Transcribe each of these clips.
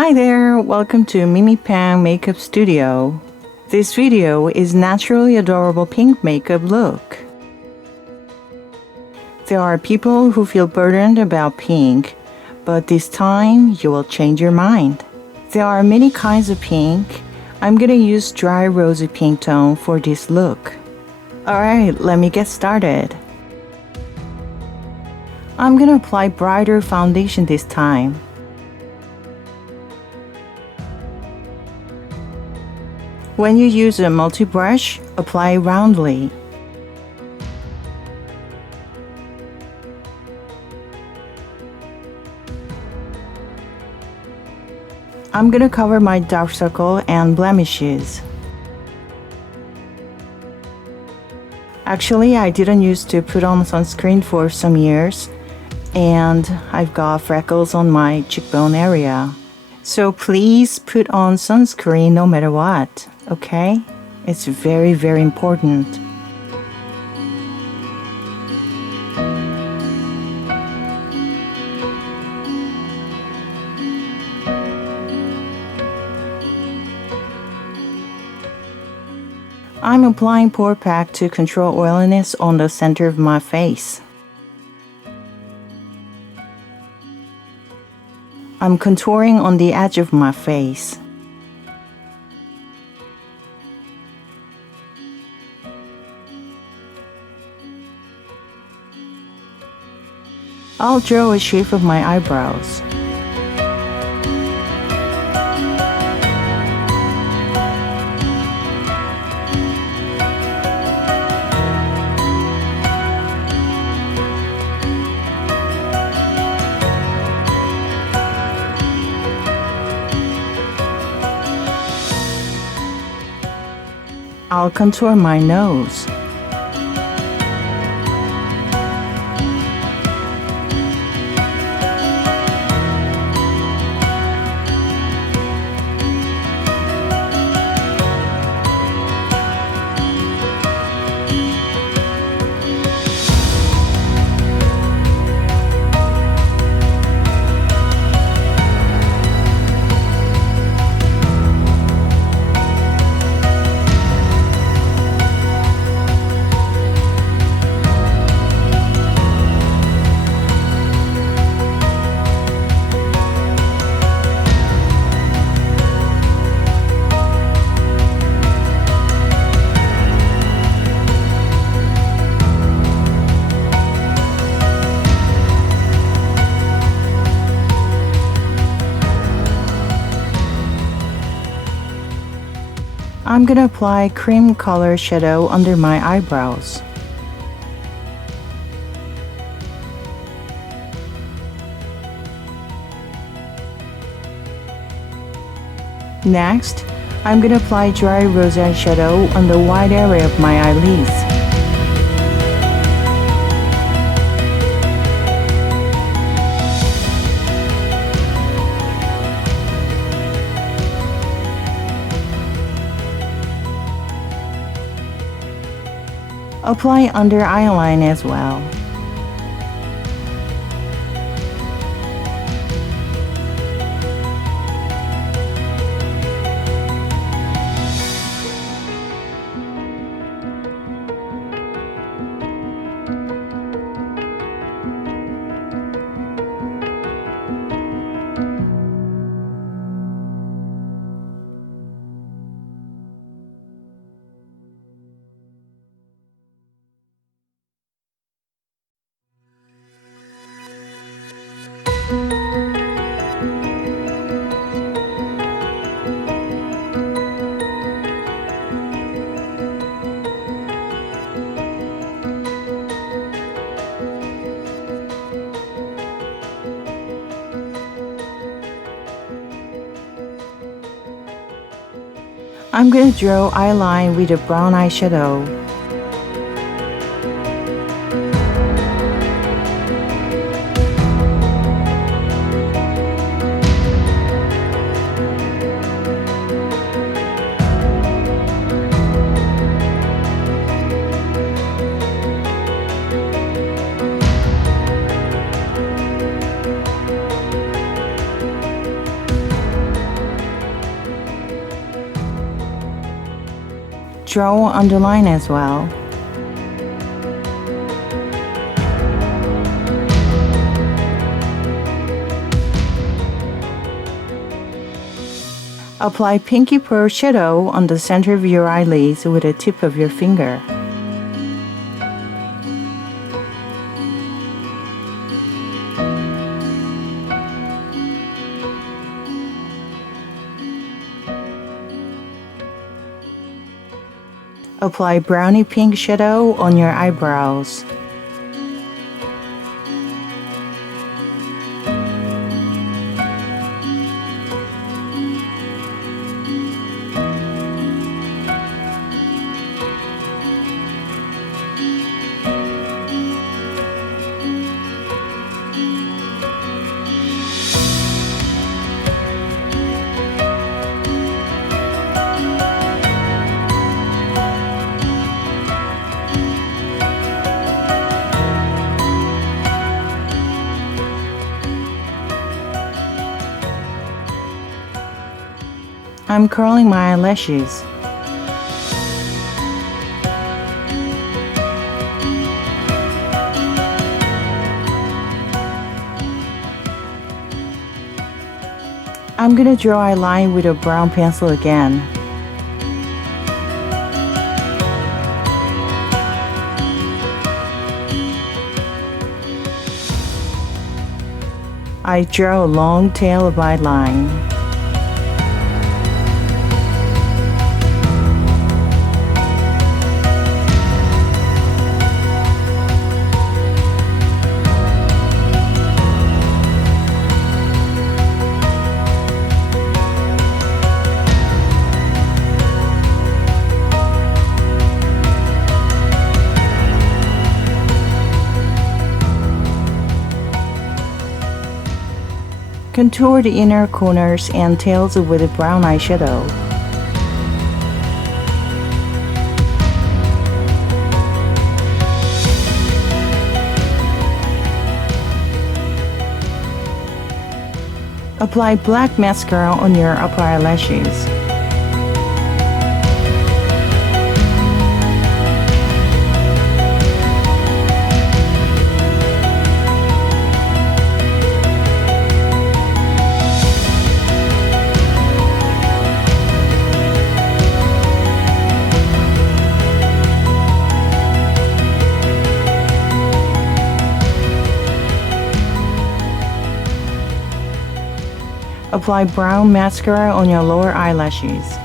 Hi there, welcome to Mimi Pang Makeup Studio. This video is naturally adorable pink makeup look. There are people who feel burdened about pink, but this time you will change your mind. There are many kinds of pink. I'm gonna use dry rosy pink tone for this look. Alright, let me get started. I'm gonna apply brighter foundation this time. When you use a multi-brush, apply roundly. I'm gonna cover my dark circle and blemishes. Actually, I didn't used to put on sunscreen for some years, and I've got freckles on my cheekbone area. So please put on sunscreen no matter what, okay? It's very, very important. I'm applying pore pack to control oiliness on the center of my face. I'm contouring on the edge of my face. I'll draw a shape of my eyebrows. I'll contour my nose. I'm gonna apply cream color shadow under my eyebrows. Next, I'm gonna apply dry rosy eyeshadow on the wide area of my eyelids. Apply under eyeline as well. I'm gonna draw eyeline with a brown eyeshadow. Draw on the line as well. Apply pinky pearl shadow on the center of your eyelids with the tip of your finger. Apply brownie pink shadow on your eyebrows. I'm curling my eyelashes. I'm gonna draw a line with a brown pencil again. I draw a long tail of my line. Contour the inner corners and tails with a brown eyeshadow. Apply black mascara on your upper eyelashes. Apply brown mascara on your lower eyelashes.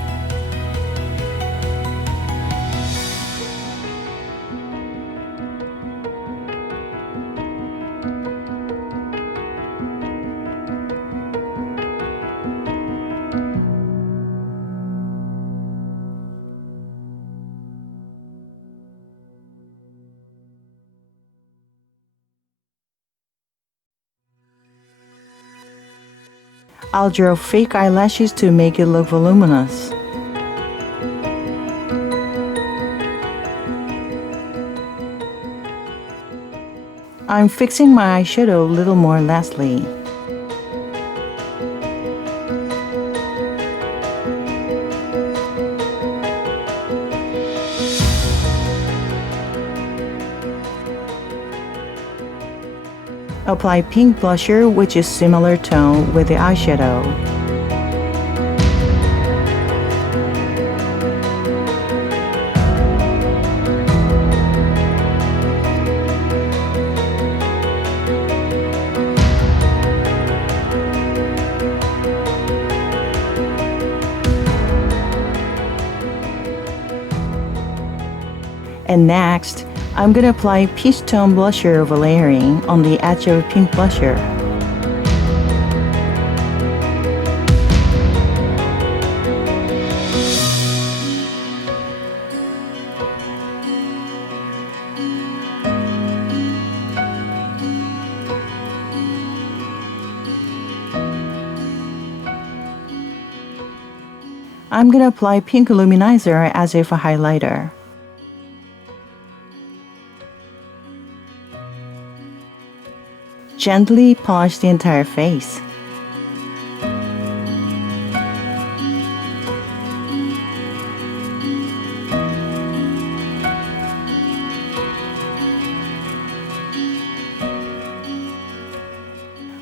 I'll draw fake eyelashes to make it look voluminous. I'm fixing my eyeshadow a little more lastly. Apply pink blusher, which is similar tone with the eyeshadow. And next, I'm gonna apply peach tone blusher overlaying on the edge of pink blusher. I'm gonna apply pink luminizer as if a highlighter. Gently polish the entire face.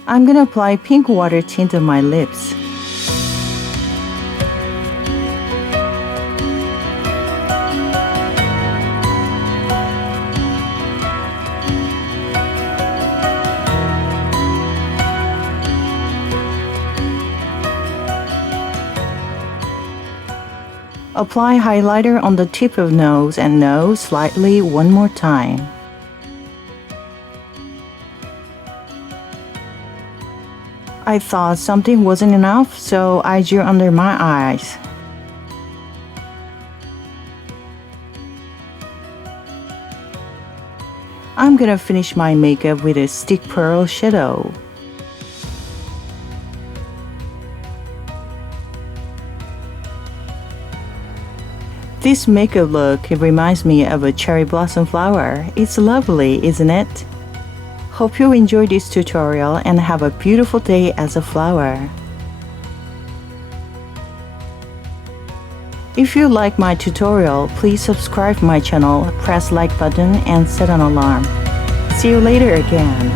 I'm gonna apply pink water tint on my lips. Apply highlighter on the tip of nose and nose slightly one more time. I thought something wasn't enough, so I drew under my eyes. I'm gonna finish my makeup with a stick pearl shadow. This makeup look reminds me of a cherry blossom flower. It's lovely, isn't it? Hope you enjoyed this tutorial and have a beautiful day as a flower. If you like my tutorial, please subscribe my channel, press like button and set an alarm. See you later again.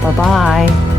Bye bye.